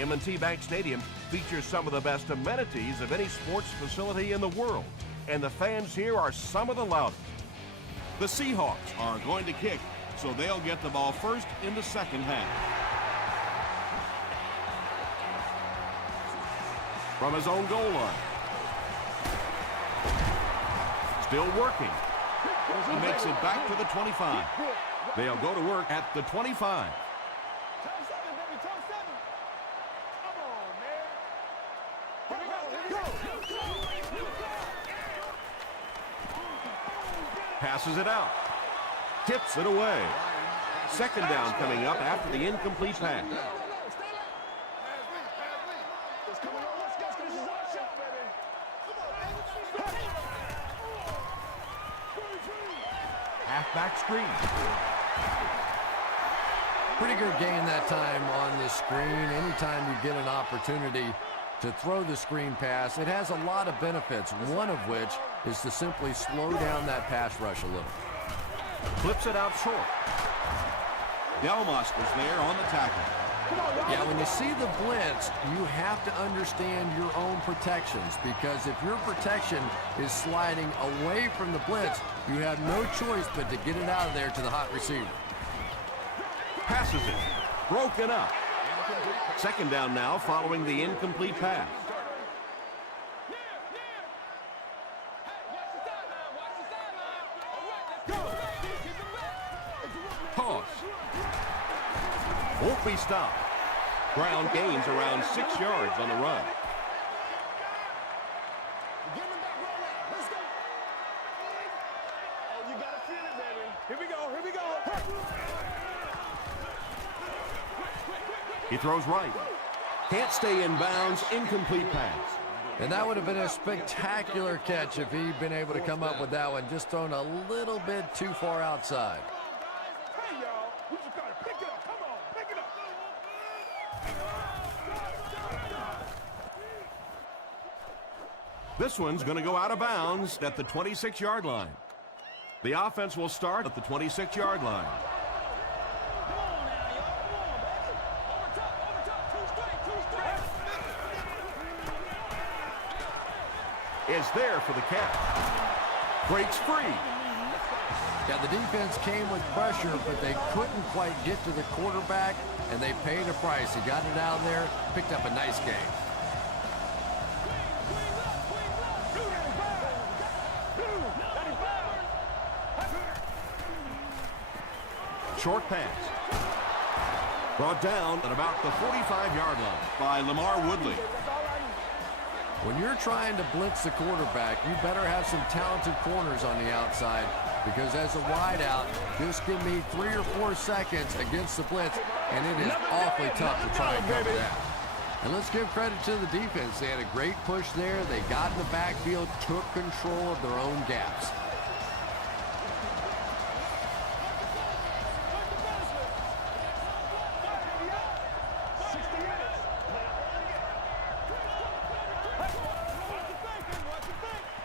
M&T Bank Stadium features some of the best amenities of any sports facility in the world, and the fans here are some of the loudest. The Seahawks are going to kick, so they'll get the ball first in the second half. From his own goal line. Still working. He makes it back to the 25. They'll go to work at the 25. Passes it out. Tips it away. Second down coming up after the incomplete pass. Halfback screen. Pretty good gain that time on the screen. Anytime you get an opportunity to throw the screen pass, it has a lot of benefits, one of which is to simply slow down that pass rush a little. Flips it out short. Delmas was there on the tackle. Yeah, when you see the blitz, you have to understand your own protections, because if your protection is sliding away from the blitz, you have no choice but to get it out of there to the hot receiver. Passes it. Broken up. Second down now following the incomplete pass. Toss. Won't be stopped. Brown gains around 6 yards on the run. He throws right. Can't stay in bounds. Incomplete pass. And that would have been a spectacular catch if he'd been able to come up with that one, just thrown a little bit too far outside. This one's going to go out of bounds at the 26-yard line. The offense will start at the 26-yard line. Is there for the catch. Breaks free. Yeah, the defense came with pressure, but they couldn't quite get to the quarterback, and they paid a price. He got it out there, picked up a nice game. Short pass. Brought down at about the 45-yard line by Lamar Woodley. When you're trying to blitz the quarterback, you better have some talented corners on the outside, because as a wideout, just give me 3 or 4 seconds against the blitz, and it is awfully tough to try and cover that. And let's give credit to the defense. They had a great push there. They got in the backfield, took control of their own gaps.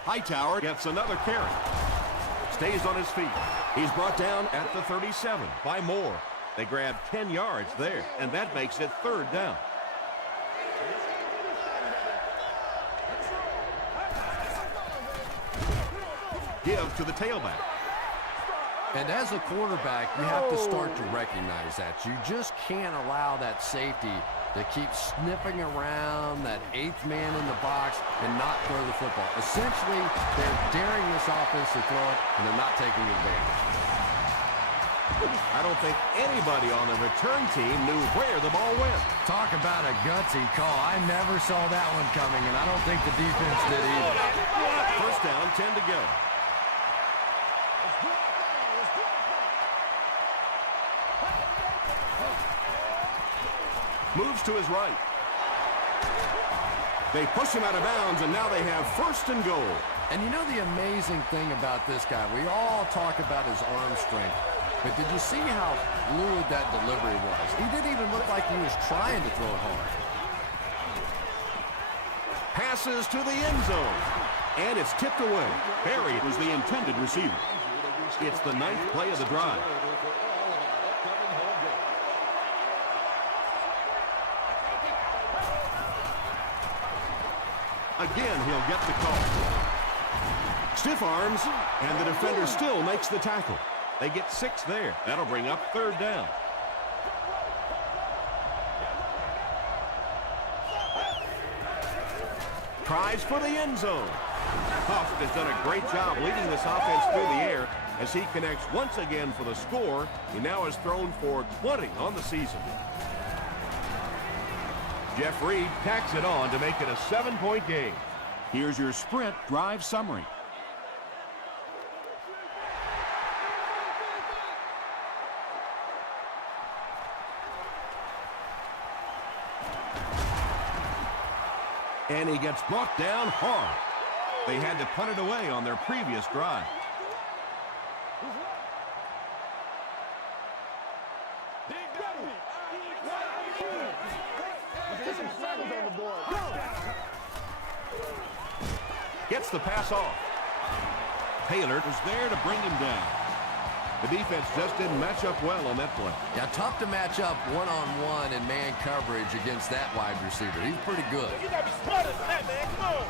Hightower gets another carry. Stays on his feet. He's brought down at the 37 by Moore. They grab 10 yards there, and that makes it third down. Give to the tailback. And as a quarterback, you have to start to recognize that. You just can't allow that safety to keep sniffing around that 8th man in the box and not throw the football. Essentially, they're daring this offense to throw it, and they're not taking advantage. I don't think anybody on the return team knew where the ball went. Talk about a gutsy call. I never saw that one coming, and I don't think the defense did either. First down, 10 to go. Moves to his right. They push him out of bounds, and now they have first and goal. And you know the amazing thing about this guy, we all talk about his arm strength, but did you see how fluid that delivery was? He didn't even look like he was trying to throw it hard. Passes to the end zone, and it's tipped away. Barry was the intended receiver. It's the 9th play of the drive. Again, he'll get the call. Stiff arms, and the defender still makes the tackle. They get 6 there. That'll bring up 3rd down. Tries for the end zone. Huff has done a great job leading this offense through the air as he connects once again for the score. He now has thrown for 20 on the season. Jeff Reed tacks it on to make it a 7-point game. Here's your sprint drive summary. And he gets brought down hard. They had to punt it away on their previous drive. Gets the pass off. Taylor was there to bring him down. The defense just didn't match up well on that play. Yeah, tough to match up one-on-one in man coverage against that wide receiver. He's pretty good. You gotta be smarter than that, man. Come on.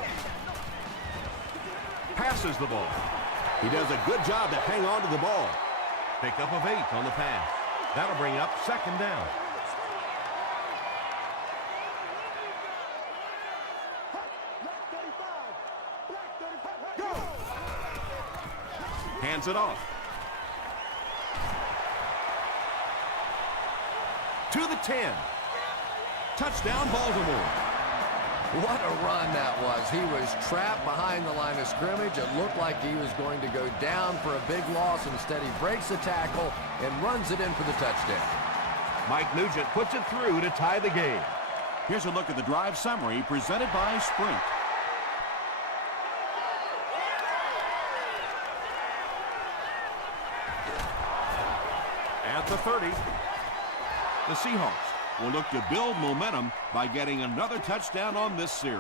Passes the ball. He does a good job to hang on to the ball. Pick up of 8 on the pass. That'll bring up 2nd down. Hands it off. To the 10. Touchdown, Baltimore. What a run that was. He was trapped behind the line of scrimmage. It looked like he was going to go down for a big loss. Instead, he breaks the tackle and runs it in for the touchdown. Mike Nugent puts it through to tie the game. Here's a look at the drive summary presented by Sprint. At the 30. The Seahawks will look to build momentum by getting another touchdown on this series.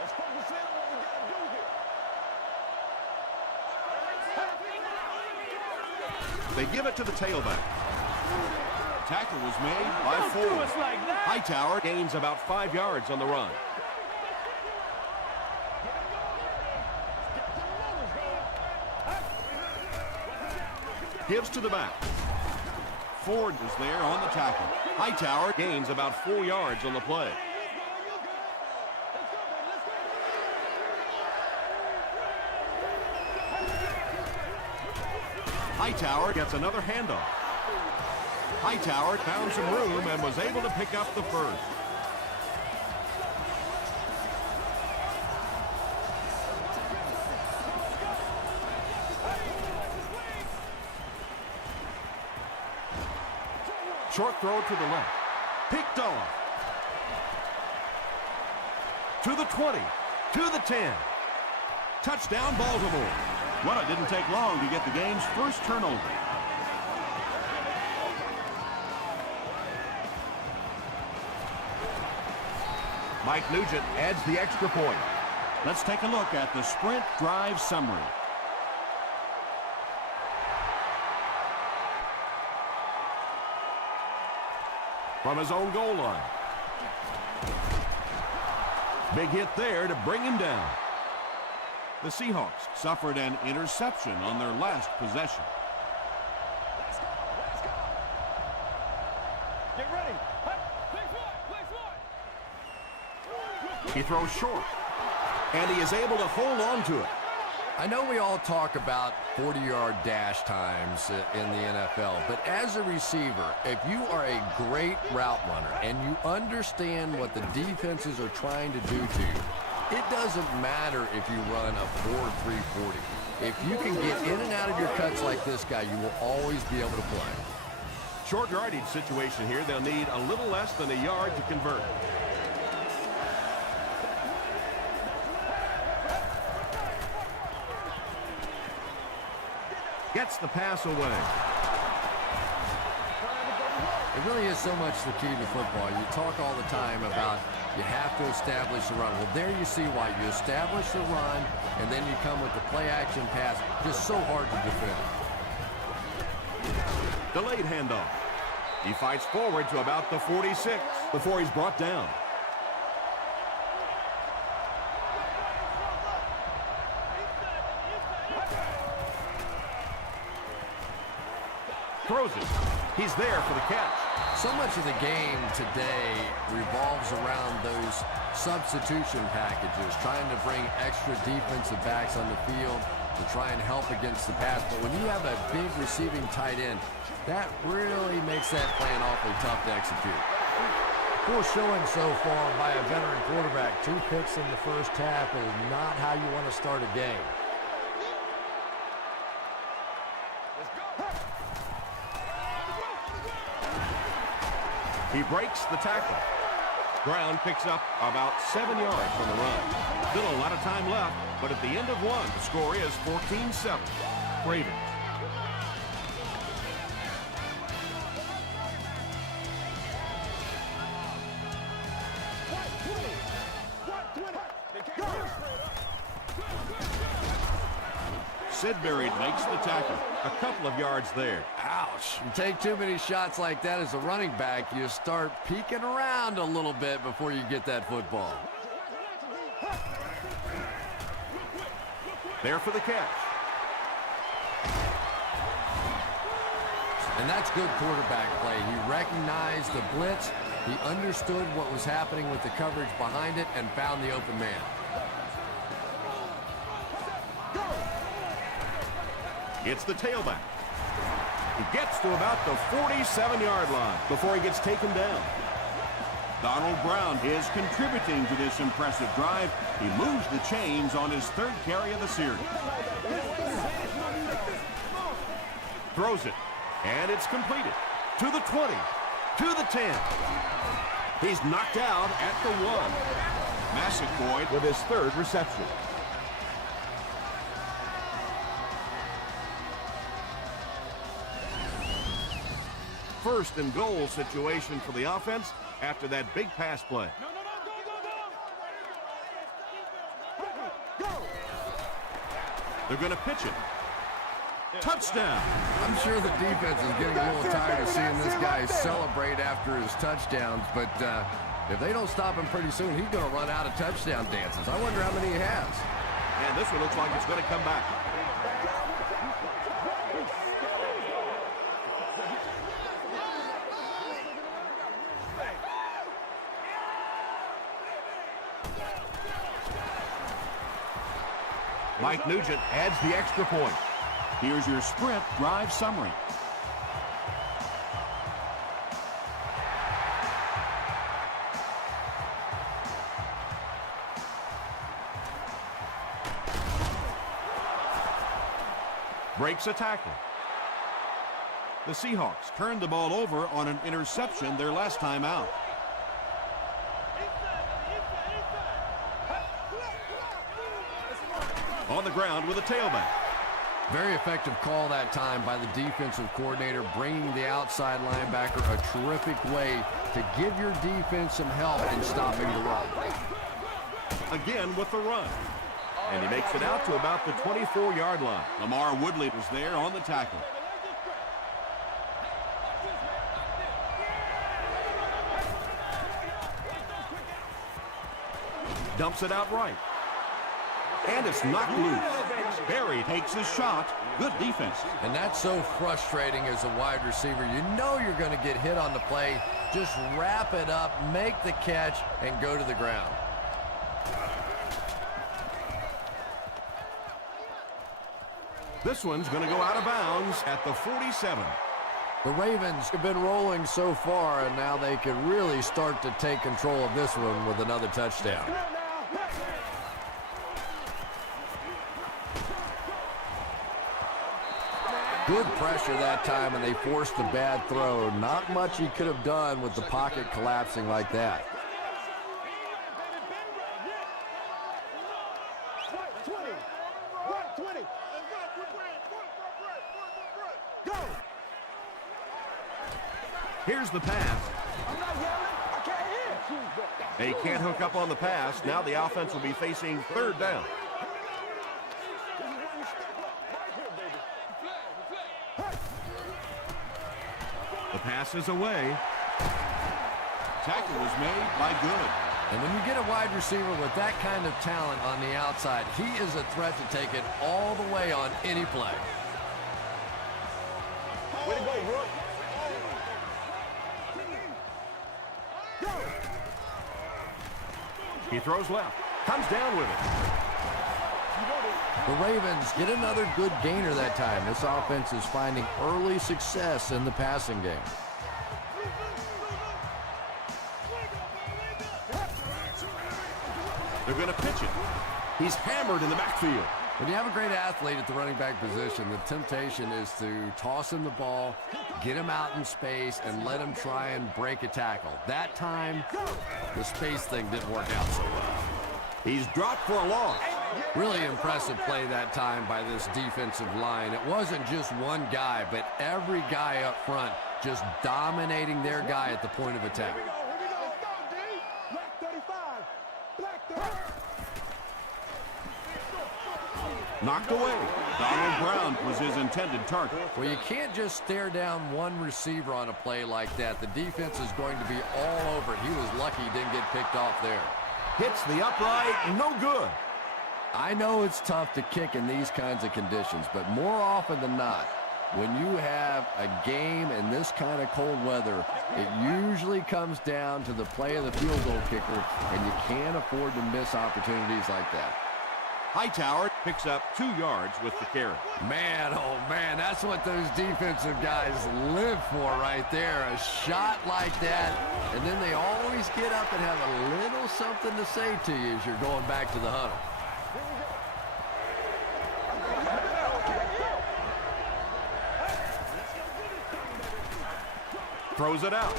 Let's focus in on what we gotta do here. They give it to the tailback. Tackle was made by Don't do Ford. us like that. Hightower gains about 5 yards on the run. Gives to the back. Ford is there on the tackle. Hightower gains about 4 yards on the play. Hightower gets another handoff. Hightower found some room and was able to pick up the first. Short throw to the left. Picked off. To the 20. To the 10. Touchdown, Baltimore. Well, it didn't take long to get the game's first turnover. Mike Nugent adds the extra point. Let's take a look at the Sprint drive summary. From his own goal line. Big hit there to bring him down. The Seahawks suffered an interception on their last possession. Let's go. Let's go. Get ready. Play. He throws short. And he is able to hold on to it. I know we all talk about 40-yard dash times in the NFL, but as a receiver, if you are a great route runner and you understand what the defenses are trying to do to you, it doesn't matter if you run a 4.340. If you can get in and out of your cuts like this guy, you will always be able to play. Short yardage situation here. They'll need a little less than a yard to convert. Gets the pass away. It really is so much the key to football. You talk all the time about you have to establish the run. Well, there you see why. You establish the run, and then you come with the play-action pass. Just so hard to defend. Delayed handoff. He fights forward to about the 46 before he's brought down. Throws it. He's there for the catch. So much of the game today revolves around those substitution packages, trying to bring extra defensive backs on the field to try and help against the pass. But when you have a big receiving tight end, that really makes that plan awfully tough to execute. Poor showing so far by a veteran quarterback. 2 picks in the first half is not how you want to start a game. He breaks the tackle. Brown picks up about 7 yards from the run. Still a lot of time left, but at the end of one, the score is 14-7. Ravens. Sidbury makes the tackle. A couple of yards there. Ouch. You take too many shots like that as a running back, you start peeking around a little bit before you get that football. There for the catch. And that's good quarterback play. He recognized the blitz, he understood what was happening with the coverage behind it, and found the open man. It's the tailback. He gets to about the 47-yard line before he gets taken down. Donald Brown is contributing to this impressive drive. He moves the chains on his 3rd carry of the series. Throws it, and it's completed. To the 20, to the 10. He's knocked out at the 1. Massaquoi with his 3rd reception. First and goal situation for the offense after that big pass play. They're going to pitch it. Touchdown. I'm sure the defense is getting a little tired of seeing this guy celebrate after his touchdowns, but if they don't stop him pretty soon, he's going to run out of touchdown dances. I wonder how many he has. And this one looks like it's going to come back. Mike Nugent adds the extra point. Here's your sprint drive summary. Breaks a tackle. The Seahawks turned the ball over on an interception their last time out. On the ground with a tailback. Very effective call that time by the defensive coordinator, bringing the outside linebacker, a terrific way to give your defense some help in stopping the run. Again with the run. And he makes it out to about the 24-yard line. Lamar Woodley was there on the tackle. Dumps it out right. And it's knocked loose. Barry takes his shot. Good defense. And that's so frustrating as a wide receiver. You know you're going to get hit on the play. Just wrap it up, make the catch, and go to the ground. This one's going to go out of bounds at the 47. The Ravens have been rolling so far, and now they can really start to take control of this one with another touchdown. Good pressure that time, and they forced the bad throw. Not much he could have done with the pocket collapsing like that. Here's the pass. They can't hook up on the pass. Now the offense will be facing 3rd down. The pass is away. Tackle was made by Good. And when you get a wide receiver with that kind of talent on the outside, he is a threat to take it all the way on any play. Way to go, Rook. He throws left. Comes down with it. The Ravens get another good gainer that time. This offense is finding early success in the passing game. They're going to pitch it. He's hammered in the backfield. When you have a great athlete at the running back position, the temptation is to toss him the ball, get him out in space, and let him try and break a tackle. That time, the space thing didn't work out so well. He's dropped for a loss. Really impressive play that time by this defensive line. It wasn't just one guy, but every guy up front just dominating their guy at the point of attack. Here we go. Let's go, D. Black 35. Black 30. Knocked away. Donald Brown was his intended target. Well, you can't just stare down one receiver on a play like that. The defense is going to be all over it. He was lucky he didn't get picked off there. Hits the upright, no good. I know it's tough to kick in these kinds of conditions, but more often than not, when you have a game in this kind of cold weather, it usually comes down to the play of the field goal kicker, and you can't afford to miss opportunities like that. Hightower picks up 2 yards with the carry. Man, oh man, that's what those defensive guys live for right there. A shot like that, and then they always get up and have a little something to say to you as you're going back to the huddle. Throws it out.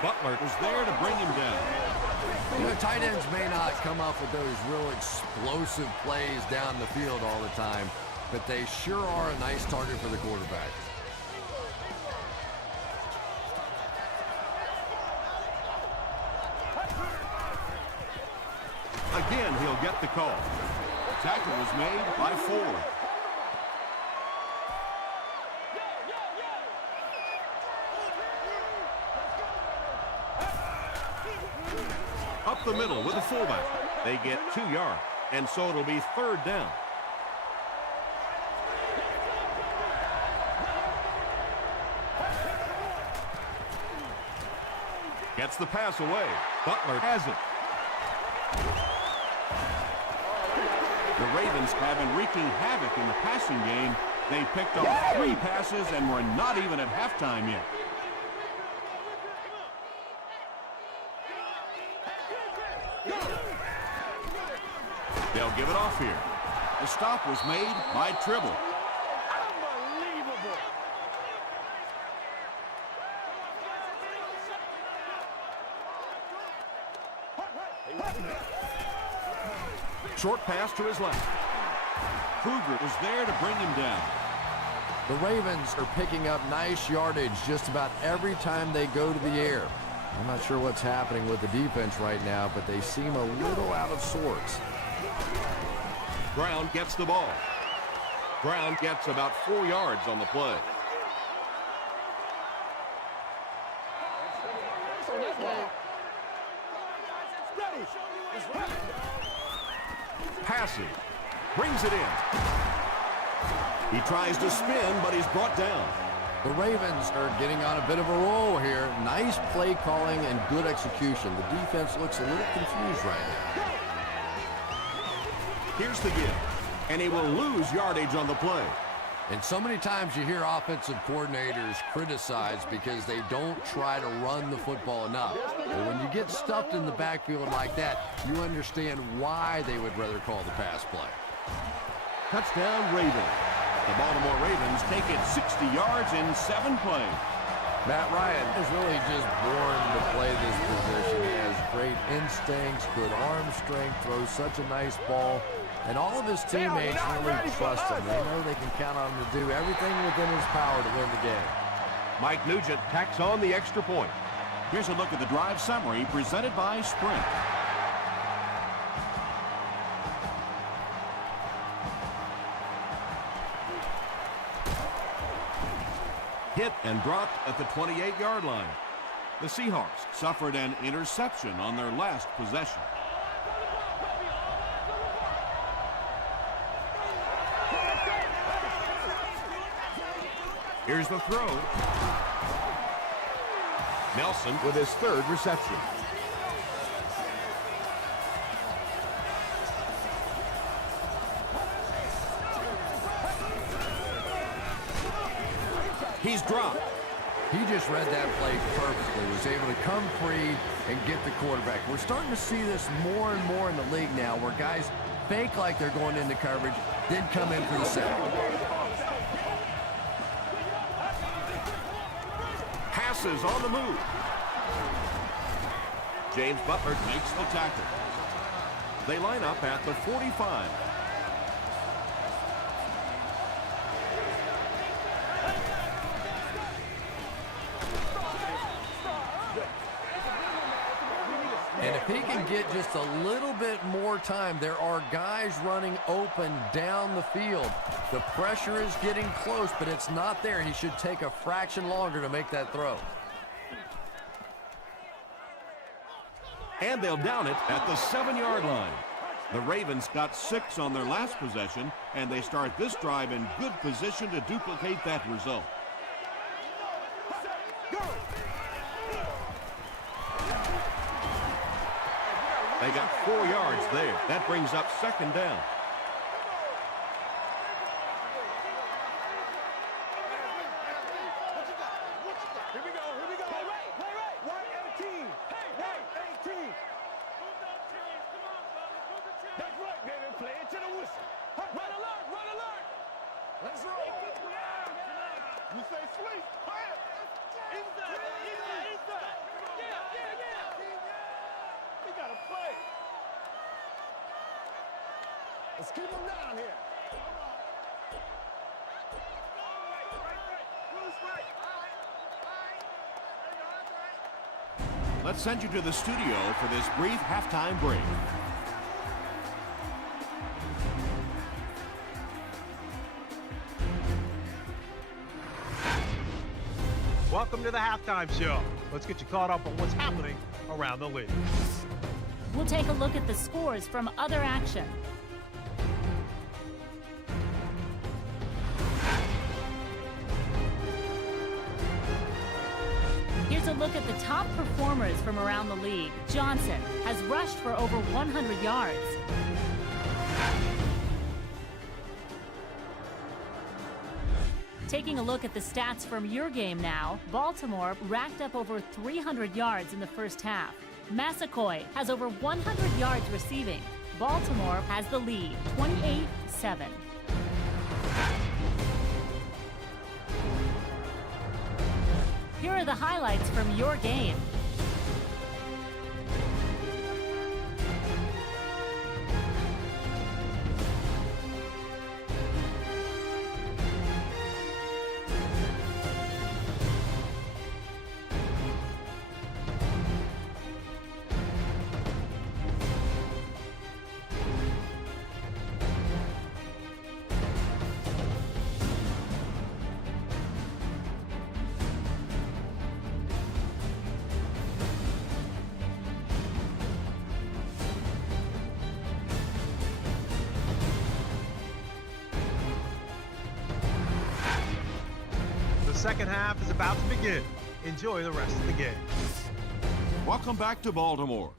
Butler Was there to bring him down. You know, tight ends may not come up with those real explosive plays down the field all the time, but they sure are a nice target for the quarterback. Again, he'll get the call. Tackle was made by Ford. up the middle with a fullback. They get 2 yards, and so it'll be 3rd down. Gets the pass away. Butler has it. The Ravens have been wreaking havoc in the passing game. They picked off 3 passes and were not even at halftime yet. They'll give it off here. The stop was made by Tribble. Unbelievable. Short pass to his left. Kruger was there to bring him down. The Ravens are picking up nice yardage just about every time they go to the air. I'm not sure what's happening with the defense right now, but they seem a little out of sorts. Brown gets the ball. Brown gets about 4 yards on the play. Passing. Brings it in. He tries to spin, but he's brought down. The Ravens are getting on a bit of a roll here. Nice play calling and good execution. The defense looks a little confused right now. Here's the give, and he will lose yardage on the play. And so many times you hear offensive coordinators criticized because they don't try to run the football enough. But when you get stuffed in the backfield like that, you understand why they would rather call the pass play. Touchdown Ravens. The Baltimore Ravens take it 60 yards in 7 plays. Matt Ryan is really just born to play this position. He has great instincts, good arm strength, throws such a nice ball. And all of his teammates really trust him. They know they can count on him to do everything within his power to win the game. Mike Nugent tacks on the extra point. Here's a look at the drive summary presented by Sprint. Hit and dropped at the 28-yard line. The Seahawks suffered an interception on their last possession. Here's the throw. Nelson with his third reception. He's dropped. He just read that play perfectly. Was able to come free and get the quarterback. We're starting to see this more and more in the league now, where guys fake like they're going into coverage, then come in for the sack. Passes on the move. James Butler Makes the tackle. They line up at the 45. And if he can get just a little bit more time, there are guys running open down the field. The pressure is getting close, but it's not there. He should take a fraction longer to make that throw. And they'll down it at the 7-yard line. The Ravens got 6 on their last possession, and they start this drive in good position to duplicate that result. They got 4 yards there. That brings up 2nd down. Here we go. White 18. White 18. That's right, baby. Play it to the whistle. Run alert. Let's roll. You say sweet. Inside. Yeah. We got to play. Let's keep them down here. Let's send you to the studio for this brief halftime break. Welcome to the halftime show. Let's get you caught up on what's happening around the league. We'll take a look at the scores from other action. Here's a look at the top performers from around the league. Johnson has rushed for over 100 yards. Taking a look at the stats from your game now, Baltimore racked up over 300 yards in the first half. Massaquoi has over 100 yards receiving. Baltimore has the lead, 28-7. Here are the highlights from your game. The second half is about to begin. Enjoy the rest of the game. Welcome back to Baltimore.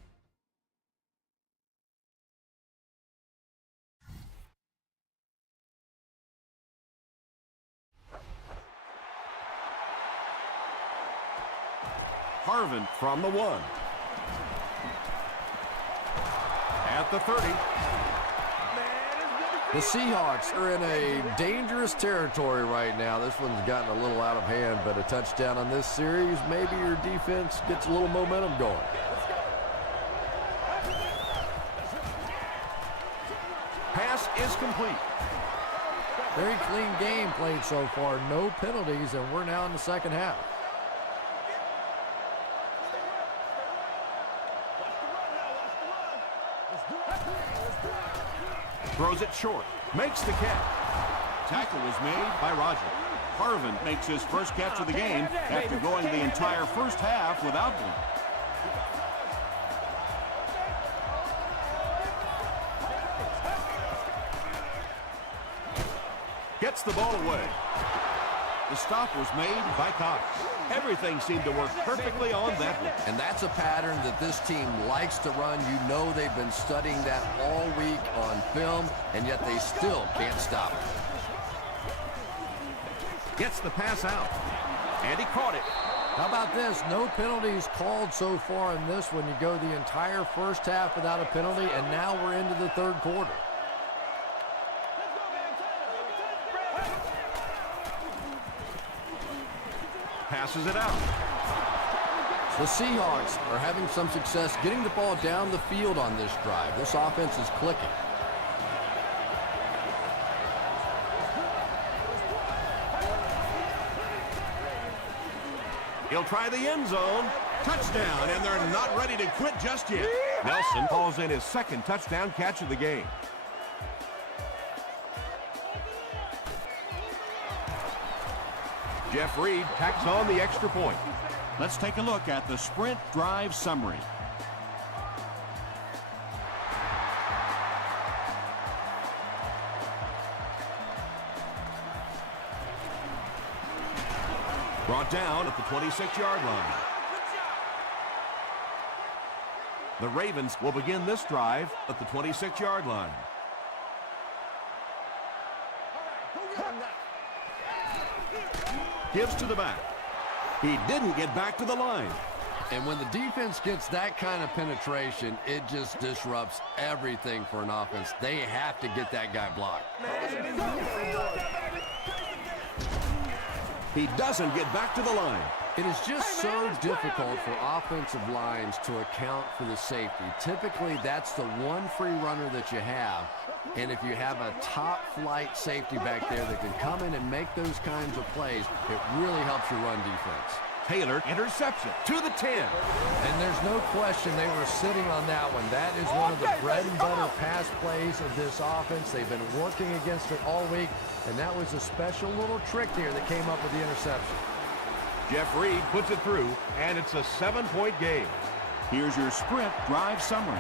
Harvin from the 1. At the 30. The Seahawks are in a dangerous territory right now. This one's gotten a little out of hand, but a touchdown on this series, maybe your defense gets a little momentum going. Pass is complete. Very clean game played so far. No penalties, and we're now in the second half. Throws it short. Makes the catch. Tackle was made by Roger. Harvin makes his first catch of the game after going the entire first half without one. Gets the ball away. The stop was made by Cox. Everything seemed to work perfectly on that one. And that's a pattern that this team likes to run. You know they've been studying that all week on film, and yet they still can't stop it. Gets the pass out, and he caught it. How about this? No penalties called so far in this one. You go the entire first half without a penalty, and now we're into the third quarter. Passes it out. The Seahawks are having some success getting the ball down the field on this drive. This offense is clicking. He'll try the end zone. Touchdown, and they're not ready to quit just yet. Nelson calls in his second touchdown catch of the game. Jeff Reed tacks on the extra point. Let's take a look at the sprint drive summary. Brought down at the 26-yard line. The Ravens will begin this drive at the 26-yard line. Gives to the back. He didn't get back to the line. And when the defense gets that kind of penetration, it just disrupts everything for an offense. They have to get that guy blocked. He doesn't get back to the line. It is just so difficult for offensive lines to account for the safety. Typically, that's the one free runner that you have. And if you have a top-flight safety back there that can come in and make those kinds of plays, it really helps your run defense. Taylor interception to the 10. And there's no question they were sitting on that one. That is one of the bread and butter pass plays of this offense. They've been working against it all week, and that was a special little trick here that came up with the interception. Jeff Reed puts it through, and it's a 7-point game. Here's your sprint drive summary.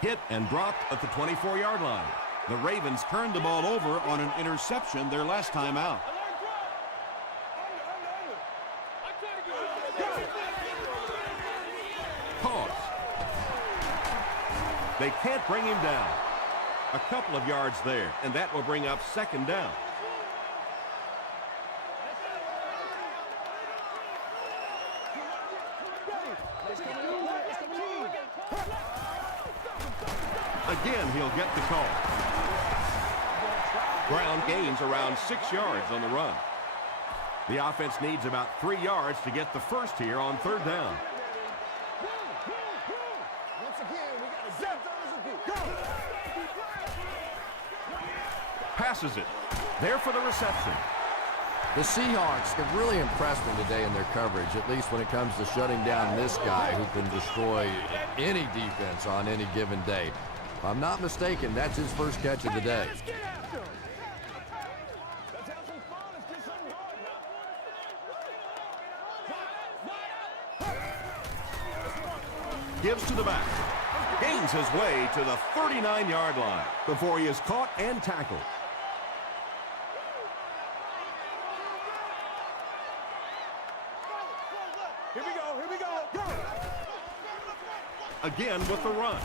Hit and dropped at the 24-yard line. The Ravens turned the ball over on an interception their last time out. Pause. They can't bring him down. A couple of yards there, and that will bring up second down. Again, he'll get the call. Brown gains around 6 yards on the run. The offense needs about 3 yards to get the first here on third down. Passes it. There for the reception. The Seahawks have really impressed me today in their coverage, at least when it comes to shutting down this guy who can destroy any defense on any given day. If I'm not mistaken, that's his first catch of the day. Gives to the back. Gains his way to the 39-yard line before he is caught and tackled. Here we go. Again with the run.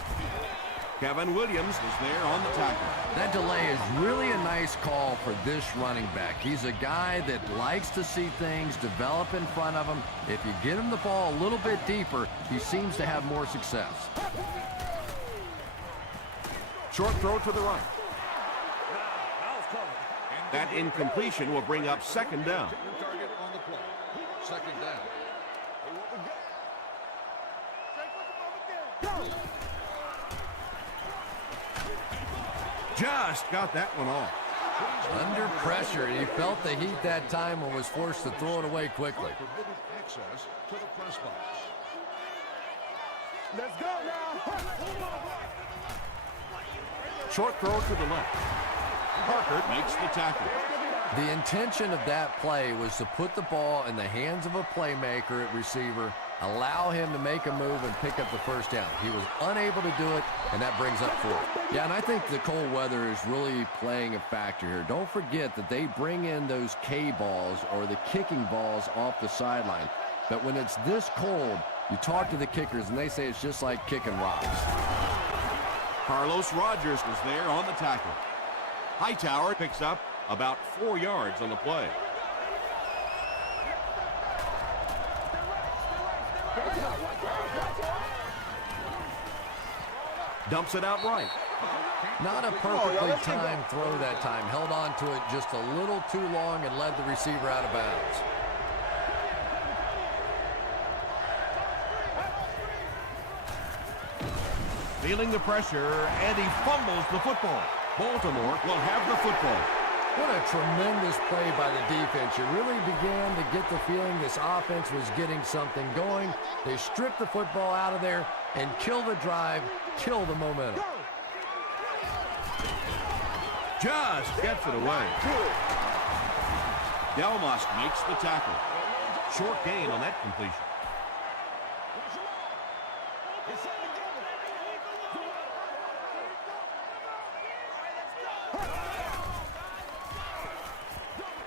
Kevin Williams is there on the tackle. That delay is really a nice call for this running back. He's a guy that likes to see things develop in front of him. If you get him the ball a little bit deeper, he seems to have more success. Short throw to the right. That incompletion will bring up second down. Target on the play. Second down. Just got that one off. Under pressure, he felt the heat that time and was forced to throw it away quickly. Permitted access to the press box. Let's go now. Short throw to the left. Parker makes the tackle. The intention of that play was to put the ball in the hands of a playmaker at receiver, Allow him to make a move and pick up the first down. He was unable to do it, and that brings up 4. Yeah, and I think the cold weather is really playing a factor here. Don't forget that they bring in those K balls or the kicking balls off the sideline. But when it's this cold, you talk to the kickers, and they say it's just like kicking rocks. Carlos Rogers was there on the tackle. Hightower picks up about 4 yards on the play. Dumps it out right. Not a perfectly timed throw that time. Held on to it just a little too long and led the receiver out of bounds. Feeling the pressure, and he fumbles the football. Baltimore will have the football. What a tremendous play by the defense. You really began to get the feeling this offense was getting something going. They stripped the football out of there and kill the drive, kill the momentum. Just gets it away. Delmas makes the tackle. Short gain on that completion.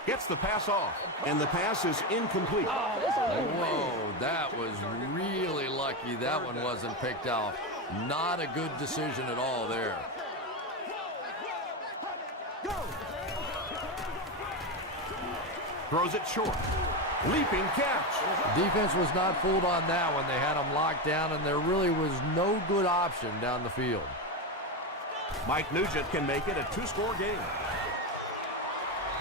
Gets the pass off, and the pass is incomplete. Whoa, that was really lucky that one wasn't picked off. Not a good decision at all there. Throws it short. Leaping catch. Defense was not fooled on that one. They had them locked down, and there really was no good option down the field. Mike Nugent can make it a 2-score game.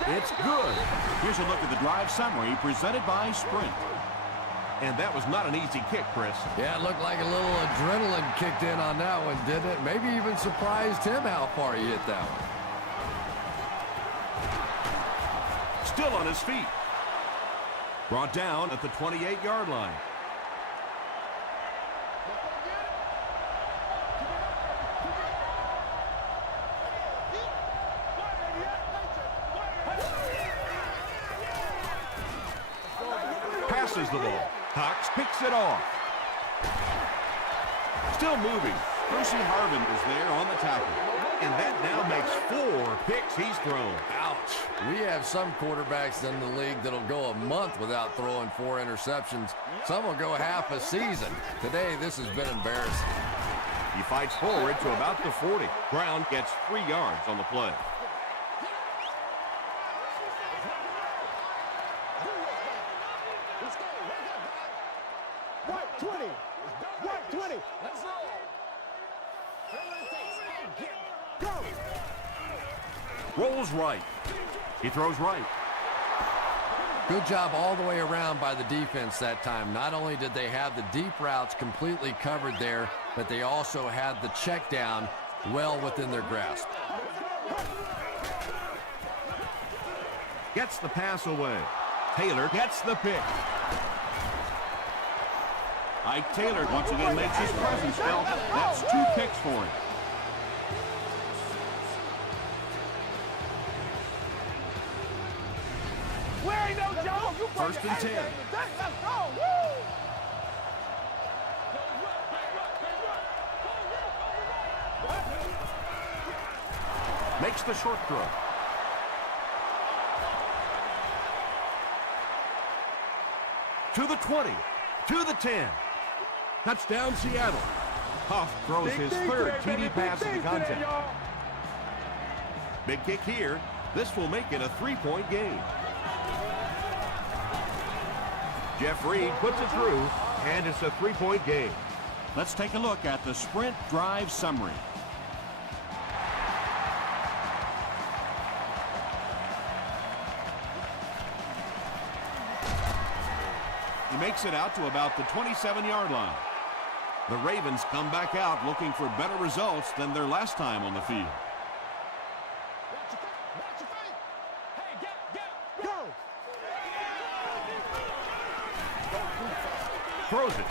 It's good. Here's a look at the drive summary presented by Sprint. And that was not an easy kick, Chris. Yeah, it looked like a little adrenaline kicked in on that one, didn't it? Maybe even surprised him how far he hit that one. Still on his feet. Brought down at the 28-yard line. Passes the ball. Cox picks it off. Still moving. Percy Harvin is there on the tackle. And that now makes 4 picks he's thrown. Ouch. We have some quarterbacks in the league that'll go a month without throwing 4 interceptions. Some will go half a season. Today, this has been embarrassing. He fights forward to about the 40. Brown gets 3 yards on the play. White 20. White 20. Let's go. Go. Rolls right. He throws right. Good job all the way around by the defense that time. Not only did they have the deep routes completely covered there, but they also had the check down well within their grasp. Gets the pass away. Taylor gets the pick. Ike Taylor once again makes his presence felt. That's 2 picks for him. First and 10. Makes the short throw. To the 20. To the 10. Touchdown, Seattle. Huff throws his 3rd TD pass of the contest. Big kick here. This will make it a 3-point game. Jeff Reed puts it through, and it's a 3-point game. Let's take a look at the Sprint drive summary. He makes it out to about the 27-yard line. The Ravens come back out looking for better results than their last time on the field. Throws it.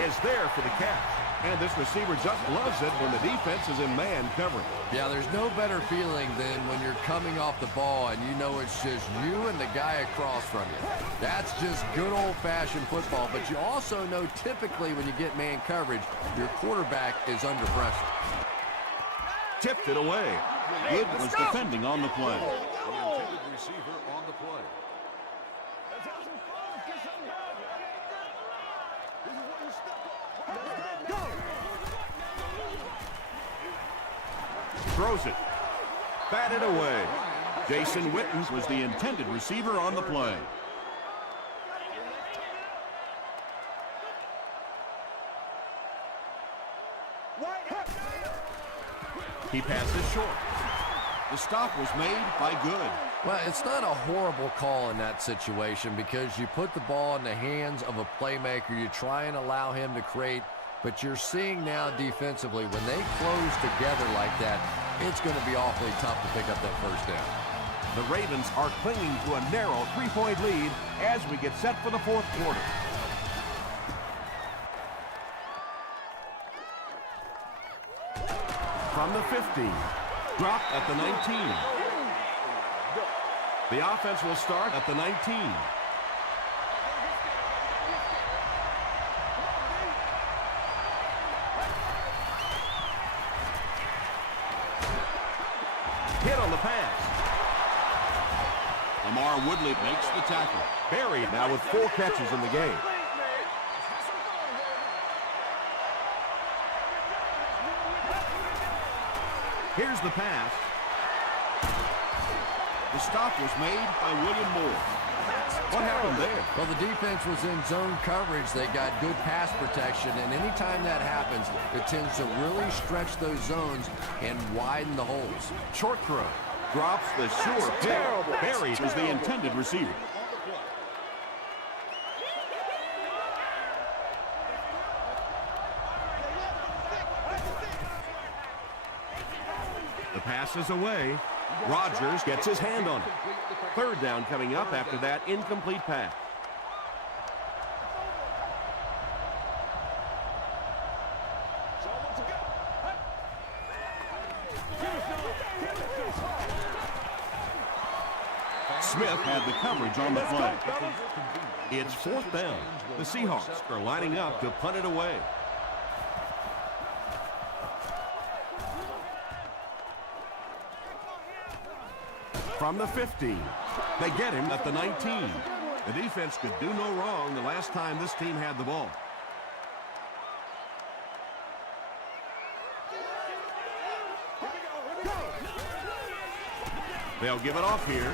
Is there for the catch. And this receiver just loves it when the defense is in man coverage. Yeah, there's no better feeling than when you're coming off the ball and you know it's just you and the guy across from you. That's just good old-fashioned football, but you also know typically when you get man coverage, your quarterback is under pressure. Tipped it away. Good was defending on the play. The intended receiver on the play. Let's have some fun. Let's get something done. This is where you step up. Go. Throws it. Batted away. Jason Witten Was the intended receiver on the play. He passes short. The stop was made by Good. Well, it's not a horrible call in that situation because you put the ball in the hands of a playmaker. You try and allow him to create, but you're seeing now defensively when they close together like that, it's going to be awfully tough to pick up that first down. The Ravens are clinging to a narrow 3-point lead as we get set for the fourth quarter. From the 15, dropped at the 19. The offense will start at the 19. Hit on the pass. Lamar Woodley makes the tackle. Buried now with 4 catches in the game. Here's the pass. The stop was made by William Moore. What happened there? Well, the defense was in zone coverage. They got good pass protection, and anytime that happens, it tends to really stretch those zones and widen the holes. Short throw. Drops the sure pick. Buried Was the intended receiver. The pass is away. Rodgers gets his hand on it. Third down coming up after that incomplete pass. Smith had the coverage on the play. It's fourth down. The Seahawks are lining up to punt it away. From the 15, they get him at the 19. The defense could do no wrong the last time this team had the ball. They'll give it off here.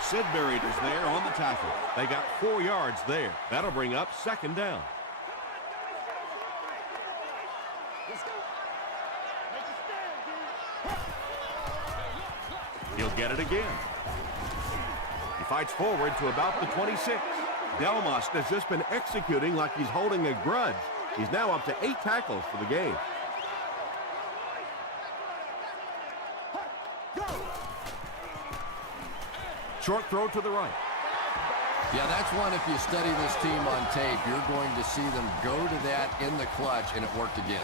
Sidbury is there on the tackle. They got 4 yards there. That'll bring up second down. He'll get it again. He fights forward to about the 26. Delmas has just been executing like he's holding a grudge. He's now up to 8 tackles for the game. Short throw to the right. Yeah, that's one, if you study this team on tape, you're going to see them go to that in the clutch, and it worked again.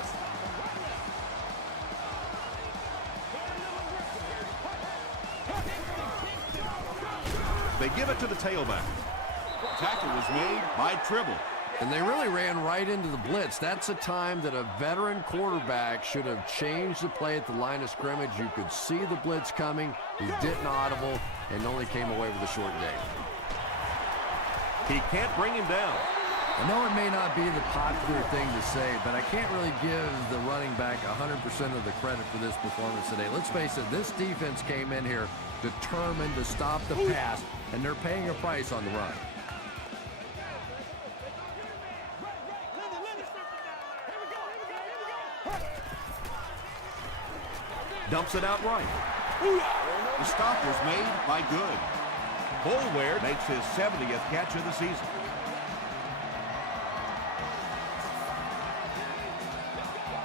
They give it to the tailback. Tackle was made by Tribble. And they really ran right into the blitz. That's a time that a veteran quarterback should have changed the play at the line of scrimmage. You could see the blitz coming. He didn't audible and only came away with a short gain. He can't bring him down. I know it may not be the popular thing to say, but I can't really give the running back 100% of the credit for this performance today. Let's face it, this defense came in here determined to stop the pass, and they're paying a price on the run. Dumps it out right. The stop was made by Good. Boulware makes his 70th catch of the season.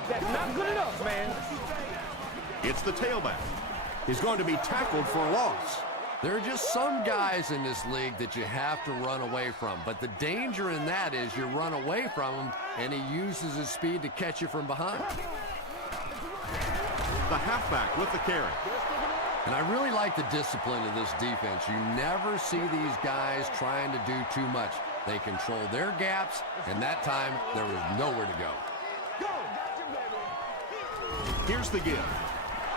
That's not good enough, man. It's the tailback. He's going to be tackled for a loss. There are just some guys in this league that you have to run away from. But the danger in that is you run away from him, and he uses his speed to catch you from behind. The halfback with the carry. And I really like the discipline of this defense. You never see these guys trying to do too much. They control their gaps, and that time there was nowhere to go. Here's the give.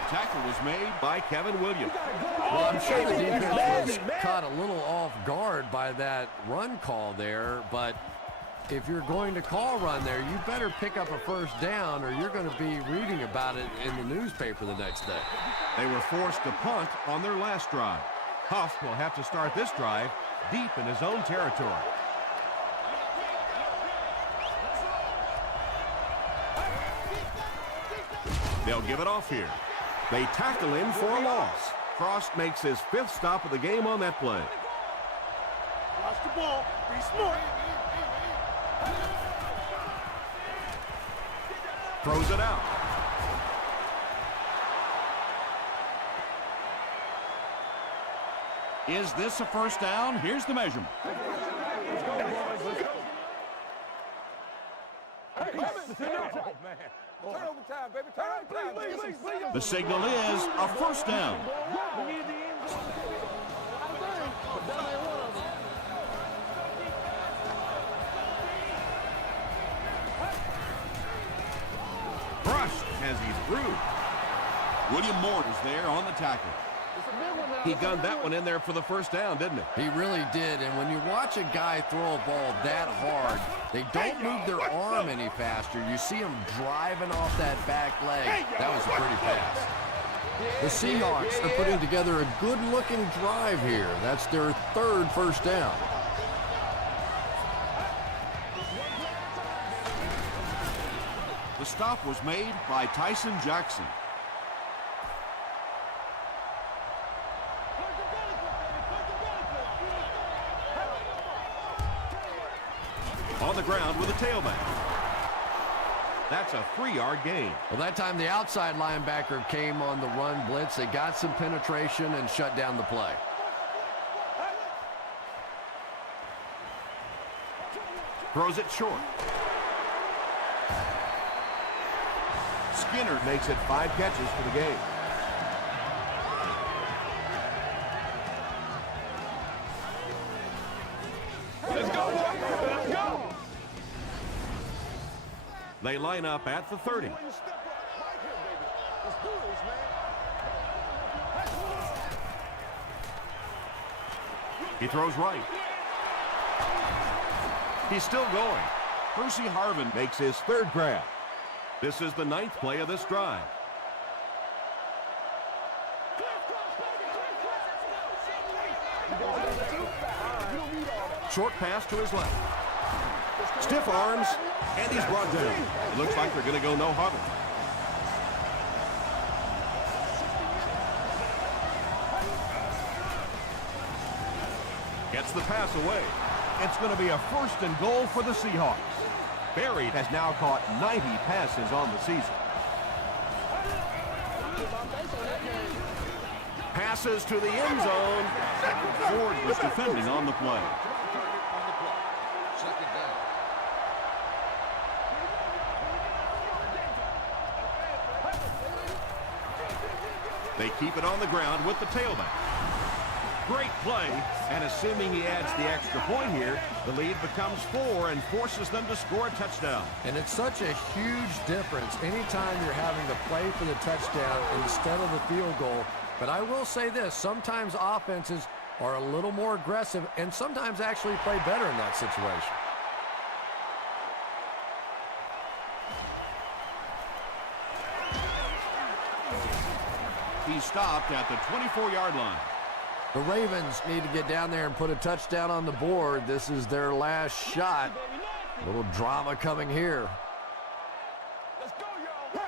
Tackle was made by Kevin Williams. Well, I'm sure the defense was caught a little off guard by that run call there, but if you're going to call run there, you better pick up a first down or you're going to be reading about it in the newspaper the next day. They were forced to punt on their last drive. Huff will have to start this drive deep in his own territory. They'll give it off here. They tackle him for a loss. Frost makes his 5th stop of the game on that play. Watch the ball. Be smart. Throws it out. Is this a first down? Here's the measurement. The signal is a first down. Brushed as he's through. William Moore is there on the tackle. He gunned that one in there for the first down, didn't he? He really did, and when you watch a guy throw a ball that hard, they don't move their arm any faster. You see him driving off that back leg. That was a pretty pass. The Seahawks are putting together a good-looking drive here. That's their 3rd first down. The stop was made by Tyson Jackson. On the ground with a tailback. That's a 3-yard gain. Well, that time the outside linebacker came on the run blitz. They got some penetration and shut down the play. Throws it short. Skinner makes it 5 catches for the game. Let's go, boy. Let's go. They line up at the 30. He throws right. He's still going. Percy Harvin makes his 3rd grab. This is the 9th play of this drive. Short pass to his left. Stiff arms, and he's brought down. It looks like they're going to go no huddle. Gets the pass away. It's going to be a 1st and goal for the Seahawks. Berry has now caught 90 passes on the season. Passes to the end zone. Ford was defending on the play. They keep it on the ground with the tailback. Great play, and assuming he adds the extra point here, the lead becomes 4 and forces them to score a touchdown. And it's such a huge difference anytime you're having to play for the touchdown instead of the field goal. But I will say this, sometimes offenses are a little more aggressive and sometimes actually play better in that situation. He stopped at the 24-yard line. The Ravens need to get down there and put a touchdown on the board. This is their last shot. A little drama coming here. Let's go, y'all.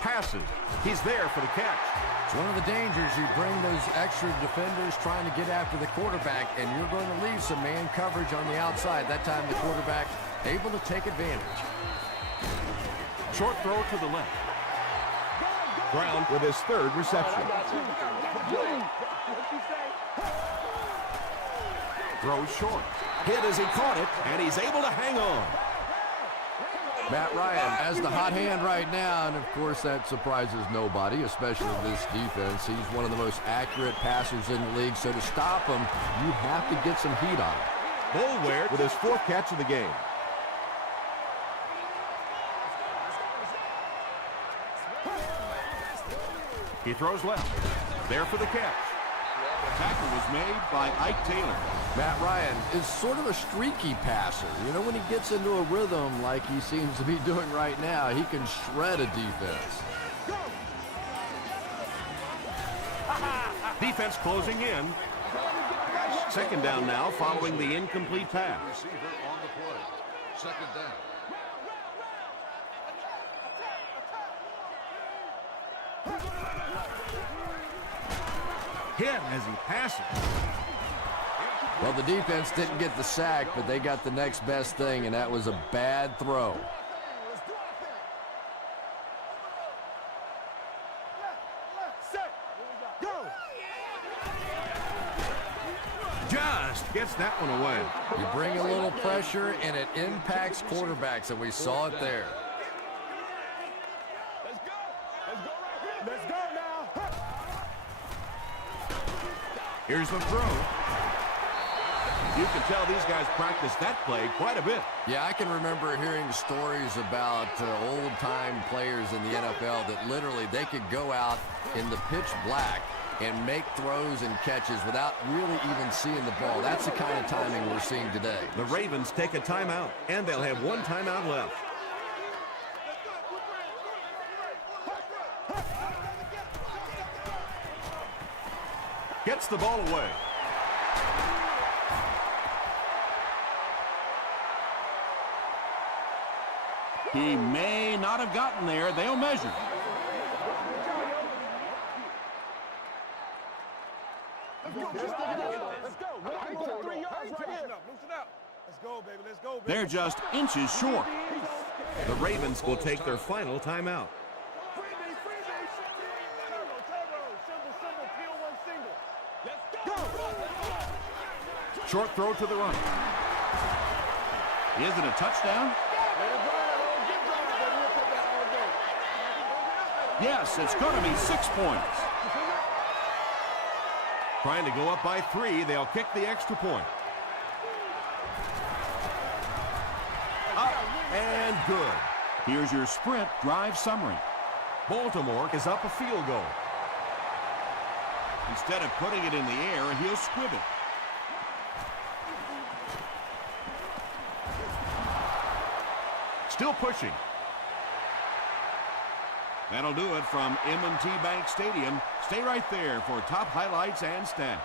Passes. He's there for the catch. It's one of the dangers. You bring those extra defenders trying to get after the quarterback, and you're going to leave some man coverage on the outside. That time the quarterback able to take advantage. Short throw to the left. ground with his third reception. Throws short. Hit as he caught it, and he's able to hang on. Matt Ryan has the hot hand right now, and of course that surprises nobody, especially this defense. He's one of the most accurate passers in the league, so to stop him, you have to get some heat on him. Boulware with his fourth catch of the game. He throws left. There for the catch. The tackle was made by Ike Taylor. Matt Ryan is sort of a streaky passer. You know, when he gets into a rhythm like he seems to be doing right now, he can shred a defense. Defense closing in. Second down now following the incomplete pass. Receiver on the play. Second down. Hit as he passes. Well, the defense didn't get the sack, but they got the next best thing, and that was a bad throw. Just gets that one away. You bring a little pressure, and it impacts quarterbacks, and we saw it there. Let's go. Let's go right here. Let's go now. Here's the throw. You can tell these guys practice that play quite a bit. Yeah, I can remember hearing stories about old-time players in the NFL that literally they could go out in the pitch black and make throws and catches without really even seeing the ball. That's the kind of timing we're seeing today. The Ravens take a timeout, and they'll have one timeout left. Gets the ball away. He may not have gotten there. They'll measure. Let's go. I'm going 3 yards right here. Loosen up. Let's go, baby. Let's go, baby. They're just inches short. The Ravens will take their final timeout. Freebie. Turbo. Symbol. Peel one single. Let's go. Short throw to the right. Is it a touchdown? Yes, it's going to be 6 points. Trying to go up by 3, they'll kick the extra point. Up and good. Here's your sprint drive summary. Baltimore is up a field goal. Instead of putting it in the air, he'll squib it. Still pushing. That'll do it from M&T Bank Stadium. Stay right there for top highlights and stats.